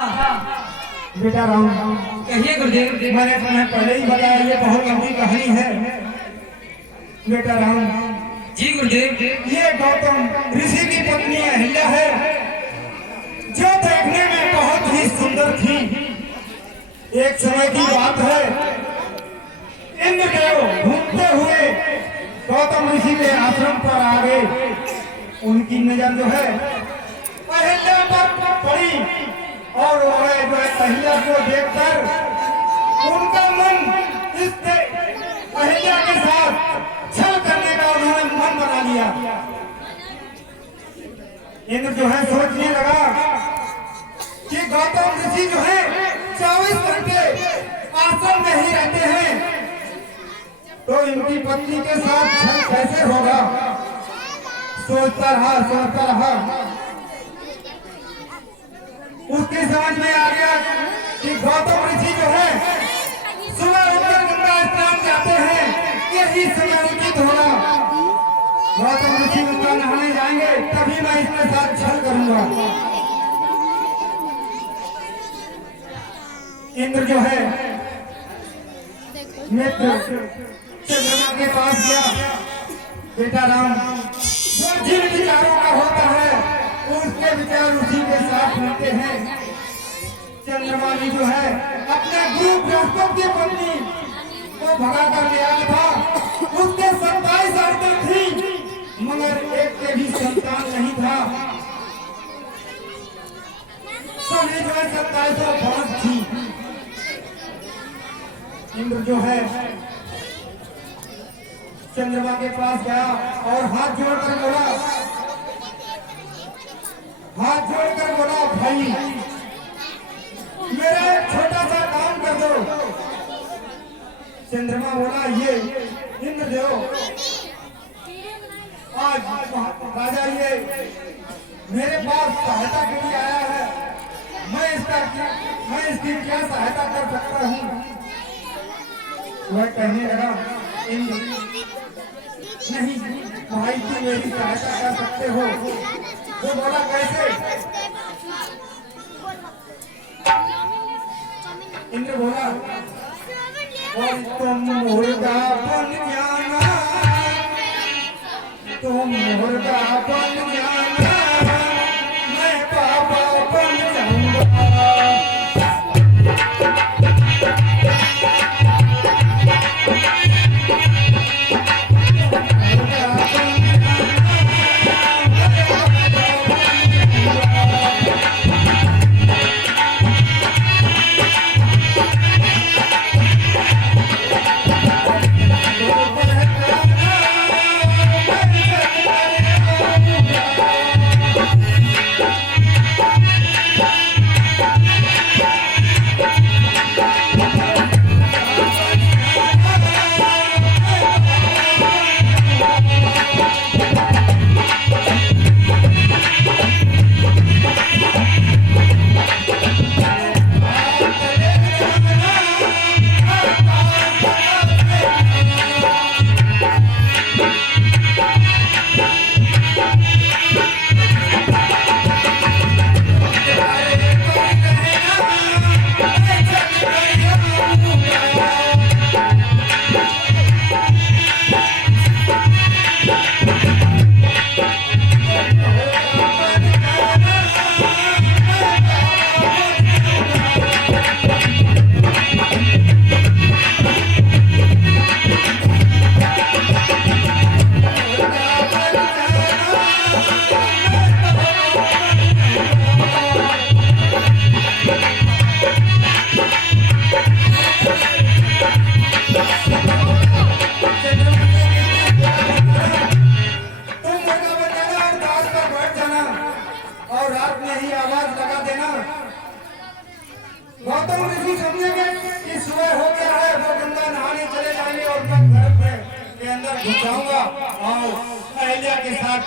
बेटा राम, कहिए गुरुदेव। मैंने तुम्हें पहले ही बताया ये बहुत लंबी कहानी है। बेटा राम जी गुरुदेव। ये गौतम ऋषि की पत्नी अहिल्या है, जो देखने में बहुत ही सुंदर थी। एक समय की बात है, इंद्रदेव घूमते हुए गौतम ऋषि के आश्रम पर आ गए। उनकी नजर जो है अहिल्या पर पड़ी और जो है अहिल्या को देखकर उनका मन इस अहिल्या के साथ छल करने का उन्होंने मन बना लिया। इंद्र जो है सोचने लगा कि गौतम ऋषि जो है 24 घंटे आश्रम में ही रहते हैं, तो इनकी पत्नी के साथ छल कैसे होगा। सोचता रहा उसके समझ में आ गया कि गौतम ऋषि जो है सुबह उठकर गंगा स्नान जाते हैं, यही समय उचित होगा। गौतम ऋषि गंगा नहाने जाएंगे तभी मैं इसके साथ छल करूंगा। इंद्र जो है मित्र चंद्रमा के पास गया। बेटा राम, जो जिन विचारों का होता है उसके विचार उसी के साथ मिलते हैं। चंद्रमा जी जो है अपने गुरु बृहस्पति की पत्नी को भगा कर ले आया था। उसके 27 आदतें थी, मगर एक के भी संतान नहीं था। सभी जो है 27 बांझ थी। इंद्र जो है चंद्रमा के पास गया और हाथ जोड़कर बोला, भाई मेरा एक छोटा सा काम कर दो। चंद्रमा बोला, ये इंद्रदेव आज राजा ये मेरे पास सहायता के लिए आया है, मैं इसकी क्या सहायता कर सकता हूँ। वह कहने लगा, नहीं भाई तुम मेरी सहायता कर सकते हो। वो बोला, कैसे। इंद्र बोला, और तुम मुर्गा बन जाना, तुम मुर्गा बन जाना, मैं पापा बन जाऊंगा। गौतम ऋषि समझेंगे कि सुबह हो गया है, वो गंगा नहाने चले जाएंगे और मैं घर के अंदर घुस जाऊंगा और अहिल्या के साथ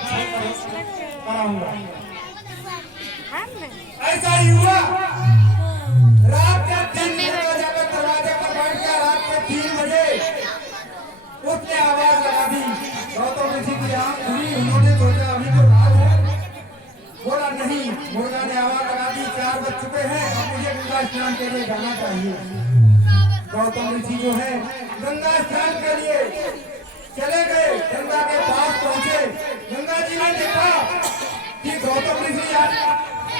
कराऊंगा। ऐसा ही हुआ। रात के 3 बजे जाकर दरवाजे पर बैठ गया। रात के 3 बजे उसने आवाज लगा दी। गौतम ऋषि की आंख खुली, उन्होंने सोचा अभी तो रात है। बोला नहीं, मुर्गा ने आवाज लगा दी, 4 बज चुके हैं। गंगा स्नान के लिए जाना चाहिए। गौतम ऋषि जो है गंगा स्नान के लिए चले गए, गंगा के पास पहुंचे। गंगा जी ने देखा कि गौतम ऋषि आज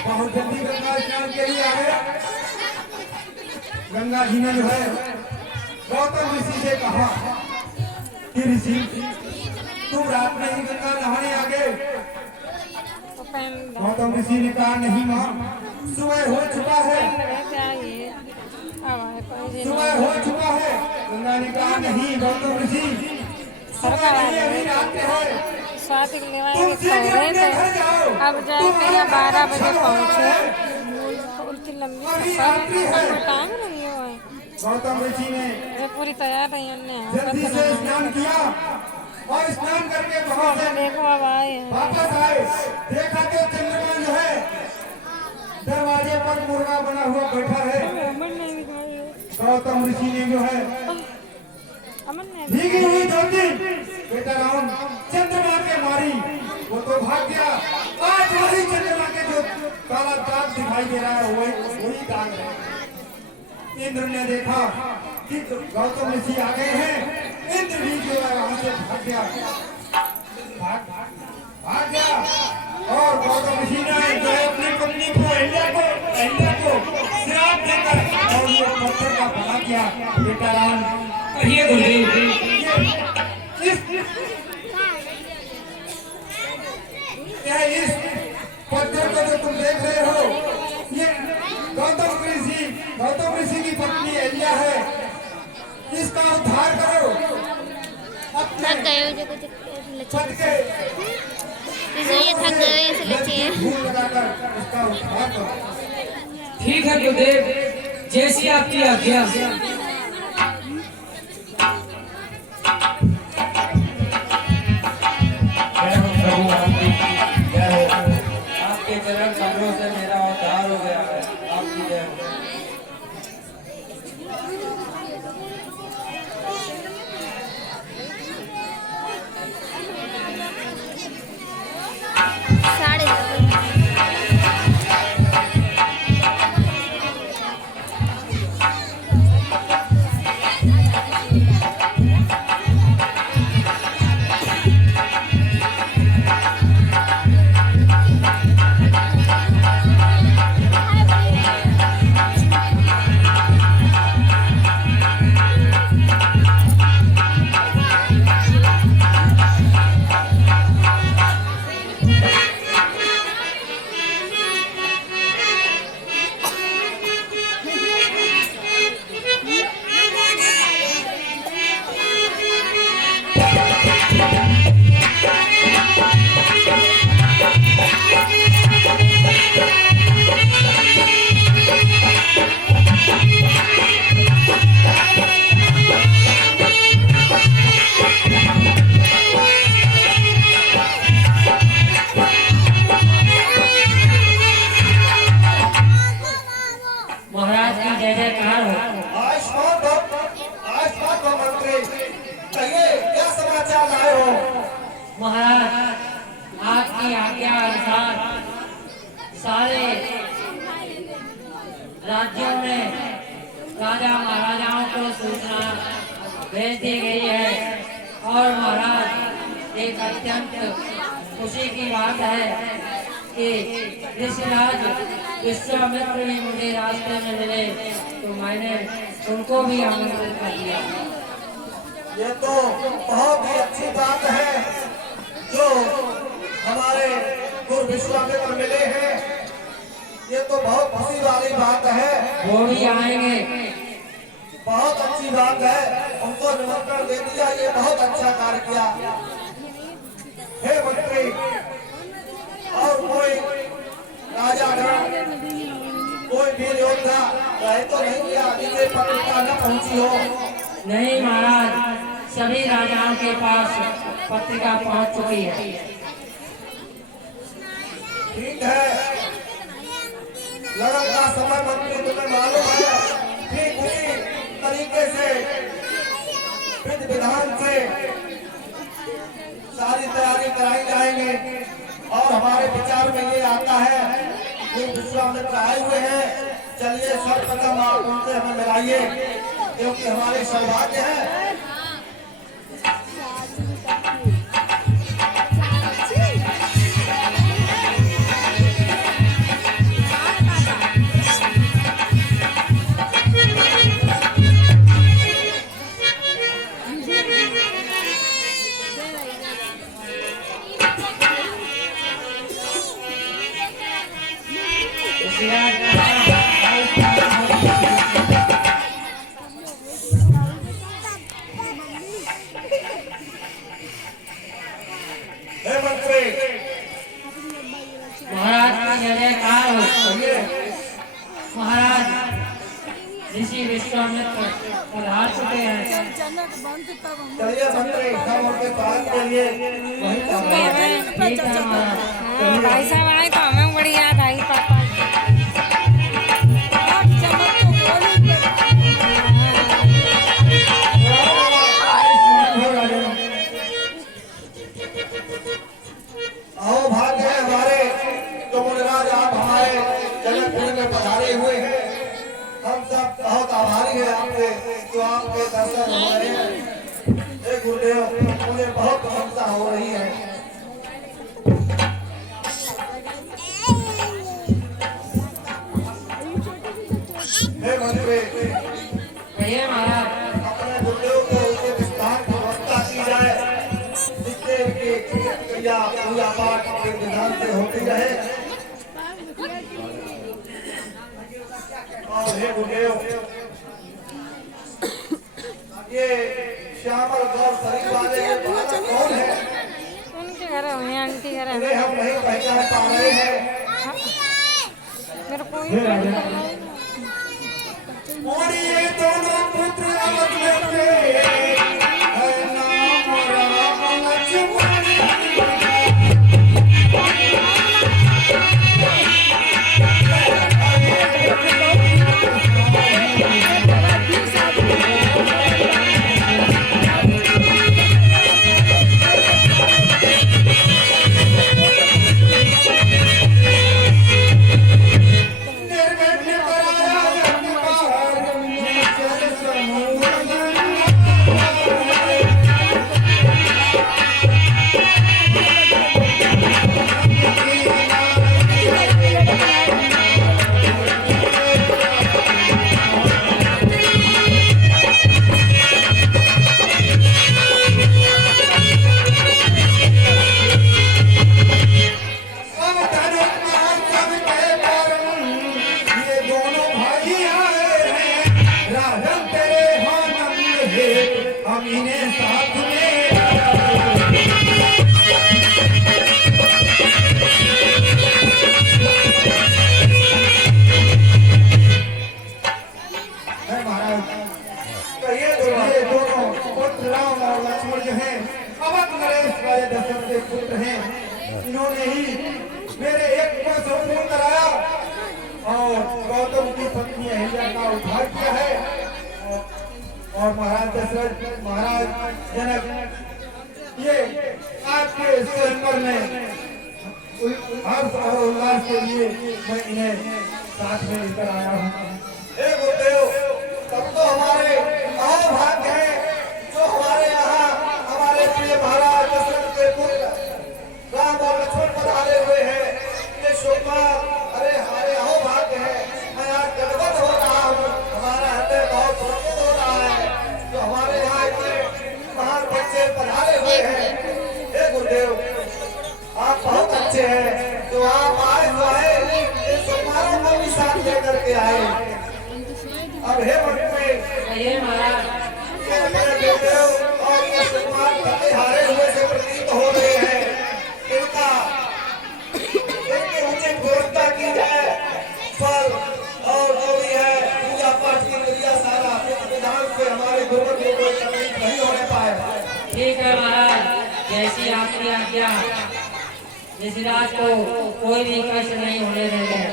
बहुत जल्दी गंगा स्नान के लिए आ गए। गंगा जी ने जो है गौतम ऋषि से कहा कि ऋषि तुम रात में ही गंगा नहाने आ गए। गौतम ऋषि ने कहा नहीं माँ, सुबह हो चुका है, सुबह हो चुका है। गंगा ने कहा नहीं गौतम ऋषि, सुबह नहीं, अभी रात है, तुम शीघ्र अपने घर जाओ। अब जाके या 12 बजे पहुँचे, उनकी लंबी रात्रि है। टाइम नहीं हुआ है। गौतम ऋषि ने पूरी तैयार नहीं उनने जल्दी से स्नान किया और स्नान करके वहां से देखो अब आए हैं। वापस आए। देखा तो चंद्रमा जो है दरवाजे पर मुर्गा बना हुआ बैठा है। अमन ने भी खाई है। गौतम ऋषि ने जो है अमन ने भीगी हुई धोती बेटा राम चंद्रमा के मारी, वो तो भाग गया। आज वही चंद्रमा के जो काला दाग दिखाई दे रहा है वही दाग है। इंद्र ने देखा कि गौतम ऋषि आ गए हैं। इंद्र भी जो है वहां से भाग गया, भाग गया। और गौतम ऋषि ने जो है अपनी पत्नी को अहिल्या को श्राप देकर और वो पत्थर का बना किया। बेटा राम कहिए गुरुदेव। इस पत्थर को जो तुम देख रहे हो ये गौतम ऋषि की पत्नी अहिल्या है। इसका उद्धार करो अपने पद के इसलिए थक गए इसलिए धूल लगाकर इसका उद्धार करो। ठीक है गुरुदेव, जैसी आपकी आज्ञा। प्रभु आपकी जय हो। आपके चरण कमलों से मेरा उद्धार हो गया है। आपकी जय हो। साढ़े महाराज की जय जयकार हो। आयुष्मान भव मंत्री, कहिए क्या समाचार लाए हो? महाराज आपकी आज्ञा अनुसार सारे राज्यों में राजा महाराजाओं को सूचना भेज दी गई है। और महाराज एक अत्यंत खुशी की बात है कि ऋषिराज विश्वामित्र भी मुझे रास्ते में मिले, तो मैंने उनको भी आमंत्रित कर दिया। ये तो बहुत ही अच्छी बात है जो हमारे गुरु विश्वामित्र मिले हैं। ये तो बहुत खुशी वाली बात है। वो भी आएंगे। बहुत अच्छी बात है, उनको निमंत्रण दे दिया, ये बहुत अच्छा कार्य किया। हे मंत्री और कोई राजागण, कोई वीर योद्धा रहे तो नहीं कि आगे से पत्रिका न पहुंची हो? नहीं महाराज, सभी राजाओं के पास पत्रिका पहुंच चुकी है। ठीक है, लगन का समय मंत्री तुम्हें मालूम है, ठीक उसी तरीके से विधि विधान से सारी तैयारी कराई जाएंगे। और हमारे विचार में ये आता है कि विश्वामित्र आए हुए हैं, चलिए सर्वप्रथम आप उनसे हमें मिलाइए, क्योंकि हमारे सौभाग्य है। हे मंत्री, महाराज की जय जयकार हो। महाराज ऋषि विश्वामित्र पधार चुके हैं। चलिए मंत्री, हम उनके पास के लिए वहीं ठीक है महाराज। हाँ भाई साहब आए तो हमें बड़ी याद आई पापा आओ, भाग्य है हमारे तो मुनिराज आप हमारे जनकपुर में पधारे हुए हैं। हम सब बहुत आभारी हैं आपसे जो आपके दर्शन हो रहे हैं। हे गुरुदेव, मुझे बहुत प्रसन्नता हो रही है। हे मंत्री, कहिए महाराज। अपने गुरुदेव को उनके विस्तार की व्यवस्था की जाए, जिससे उनकी क्रिया पूजा पाठ के विधान से होती रहे। और हे गुरुदेव, ये श्यामल गौर शरीफ वाले ये बालक कौन है? उनके घर होंगे, आंटी घर इन्हें हम नहीं पहचान पा रहे हैं। मेरे को ही और ये दोनों पुत्र अवध में थे, है नाम राम लक्ष्मण। हम इन्हें साथ में महाराज, कहिए तो ये दोनों पुत्र राम और लक्ष्मण जो हैं, अवध नरेश राजा दशरथ के पुत्र हैं। इन्होंने ही मेरे एक को संपूर्ण कराया और गौतम की पत्नी अहिल्या का उद्धार किया है। और महाराज दशरथ, महाराज जनक, ये आपके स्वयंवर में हर्ष और उल्लास के लिए मैं इन्हें साथ में लेकर आया हूँ। हे गुरुदेव, तब तो हमारे अहोभाग्य है जो हमारे यहाँ हमारे प्रिय महाराज दशरथ के पुत्र राम और लक्ष्मण पधारे हुए हैं। ये शोभा, अरे हमारे अहोभाग्य है। मैं आज गदगद हो रहा हूँ, हमारा हृदय बहुत पुलकित हो रहा है जो हमारे यहाँ इतने महान बच्चे पधारे हुए हैं। हे गुरुदेव, आप बहुत अच्छे हैं जो आप आए जो आए इस समारोह को भी साथ लेकर के आए। अब हे मंत्री, कहिए महाराज। ये मेरे गुरुदेव और ये सुकुमार फतेह हारे हुए से प्रतीत हो रहे हैं। इनकी उचित व्यवस्था की जाए। फल और जो भी है पूजा पाठ की क्रिया सारा विधान से हमारे गुरुवर को कोई तकलीफ नहीं होने पाए। ठीक है महाराज, जैसी आपकी आज्ञा। ऋषिराज को कोई भी कष्ट नहीं होने देंगे।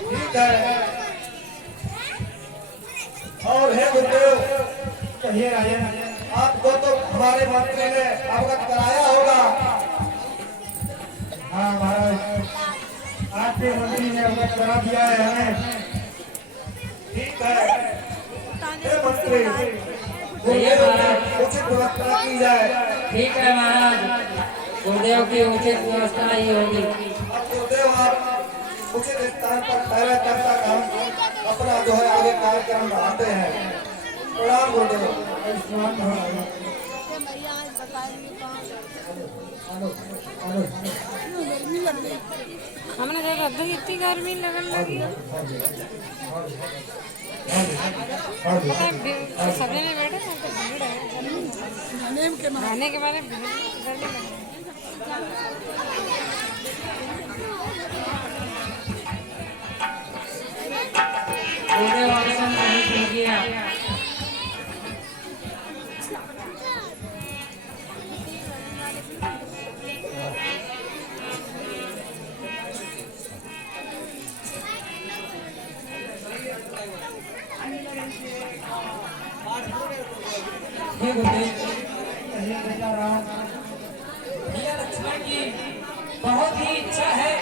ठीक है। और हे गुरुदेव, कहिए राजन, आपको तो हमारे मंत्री ने अवगत कराया होगा। हाँ महाराज, आपके मंत्री ने अवगत करा दिया है हमें पे उचित व्यवस्था की जाए। ठीक है महाराज, गुरुदेव की उचित व्यवस्था ही होगी। अब गुरुदेव आप उचित स्थान पर ठहरे, तब तक हम अपना जो है आगे कार्यक्रम बढ़ाते हैं। प्रणाम गुरुदेव। हमने देखा तो इतनी गर्मी लगने लगी। सभी में बैठे थे तो भीड़ है, खाने के बाद गर्मी लगी। गुरुदेव आसन नहीं कीजिए। हे गुरुदेव, भैया लक्ष्मण की बहुत ही इच्छा है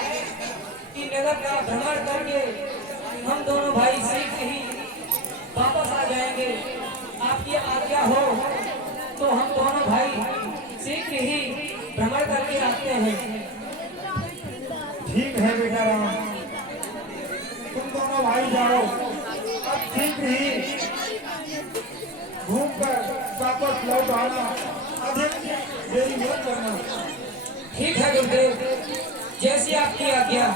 कि नगर का भ्रमण करके हम दोनों भाई शीघ्र ही वापस आ जाएंगे। आपकी आज्ञा हो तो हम दोनों भाई शीघ्र ही भ्रमण करके आते हैं। ठीक है बेटा राम, तुम दोनों भाई जाओ, अब शीघ्र ही घूमकर वापस लौट आना, अधिक देरी मत करना। ठीक है गुरुदेव, जैसी आपकी आज्ञा।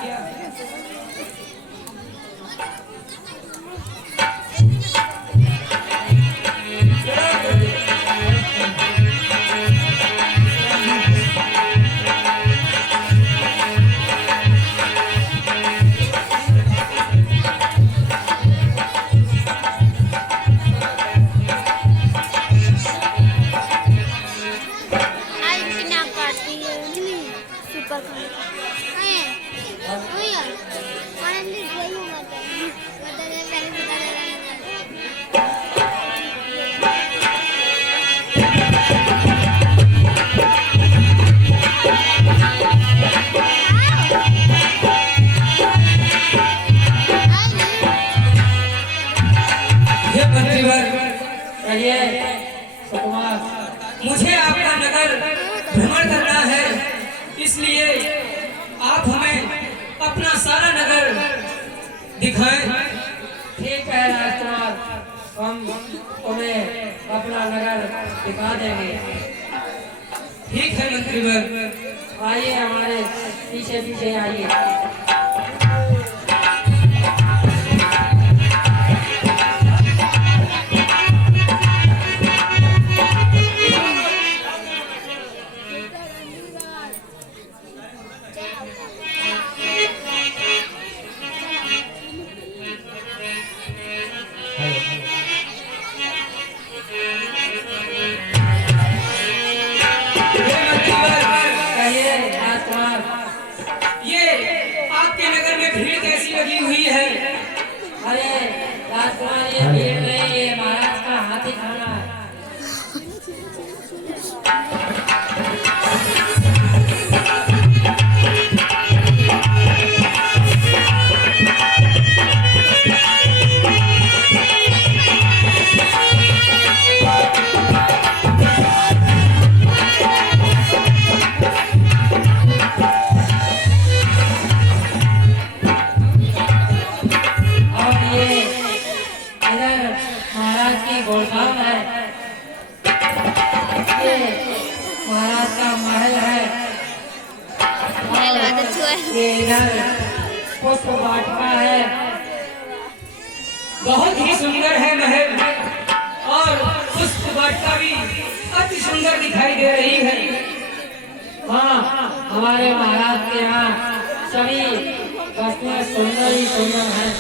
मुझे आपका नगर भ्रमण करना है, इसलिए आप हमें अपना सारा नगर दिखाएं। ठीक है राजकुमार, हम तुम्हें अपना नगर दिखा देंगे। ठीक है मंत्रीवर, आइए हमारे पीछे पीछे आइए। आपके नगर में भीड़ कैसी लगी हुई है? अरे राजकुमार, ये भीड़ नहीं, ये महाराज का हाथी खाना है। गोलधाम है, ये महाराज का महल है। ये इधर पुष्प वाटिका है। बहुत ही सुंदर है महल, और पुष्प वाटिका भी अति सुंदर दिखाई दे रही है। हाँ, हमारे महाराज के यहाँ सभी वस्तुएं सुंदर ही सुंदर हैं।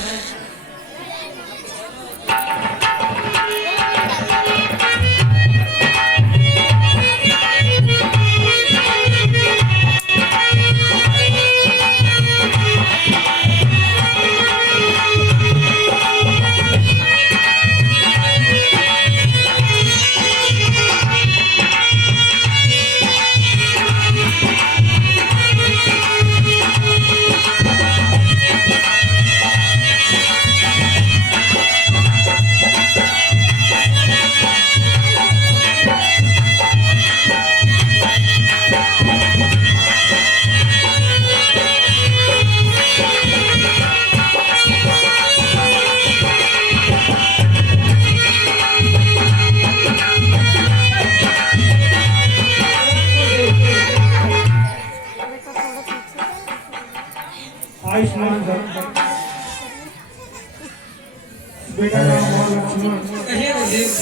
बेटा राम और लक्ष्मण कहिए गुरुदेव।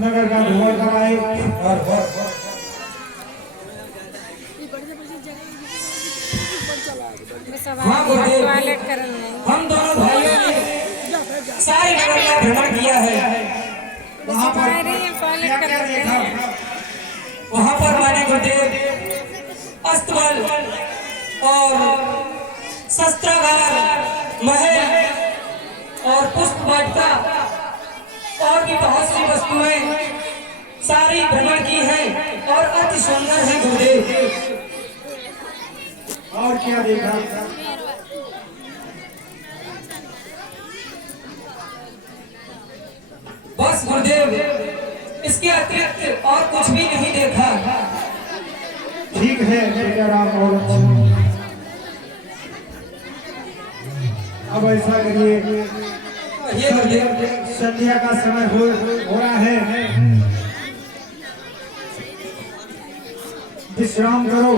नगर का भ्रमण कराए और हाँ गुरुदेव, टॉयलेट करन नहीं हम दोनों भाइयों ने सारे नगर का भ्रमण किया है। वहाँ पर रही है टॉयलेट क्या कर क्या रहे देखा? हैं। वहाँ पर मैंने गुरुदेव अस्तबल और शस्त्रागार, महल और पुष्प वाटिका और भी बहुत सी वस्तुएं सारी भ्रमण की हैं और अति सुंदर है गुरुदेव। और क्या देखा? बस गुरुदेव, इसके अतिरिक्त और कुछ भी नहीं देखा। ठीक है बेटा राम और लक्ष्मण, अब ऐसा करिए, ये गुरुदेव, संध्या का समय हो रहा है, विश्राम करो।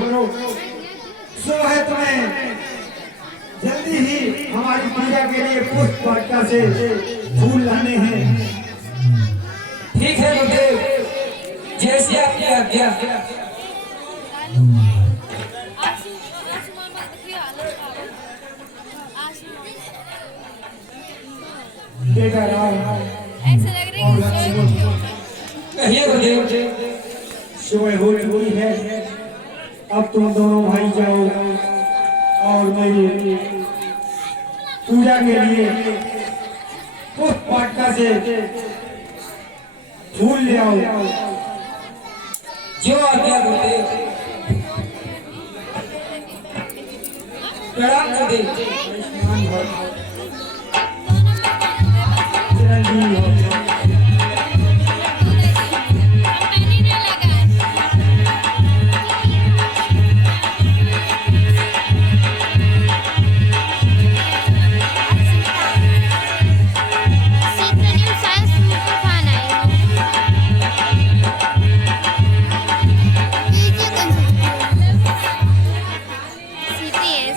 सुबह तुम्हें जल्दी ही हमारी पूजा के लिए पुष्प वाटिका से फूल लाने हैं। ठीक है गुरुदेव, जैसे आपकी आज्ञा। बेटा राम ऐसा लग रहा और है कि लक्ष्मण, कहिए गुरुदेव। सुबह हो चुकी है, अब तुम दोनों भाई जाओ और मेरी पूजा के लिए पुष्प वाटिका से फूल ले आओ। जो आज्ञा गुरुदेव। प्रणाम गुरुदेव। चिरंजीवी हो। पानी ना लगा। सीखने साइंस में खाना है। ये क्या सीखती है।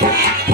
Thank you.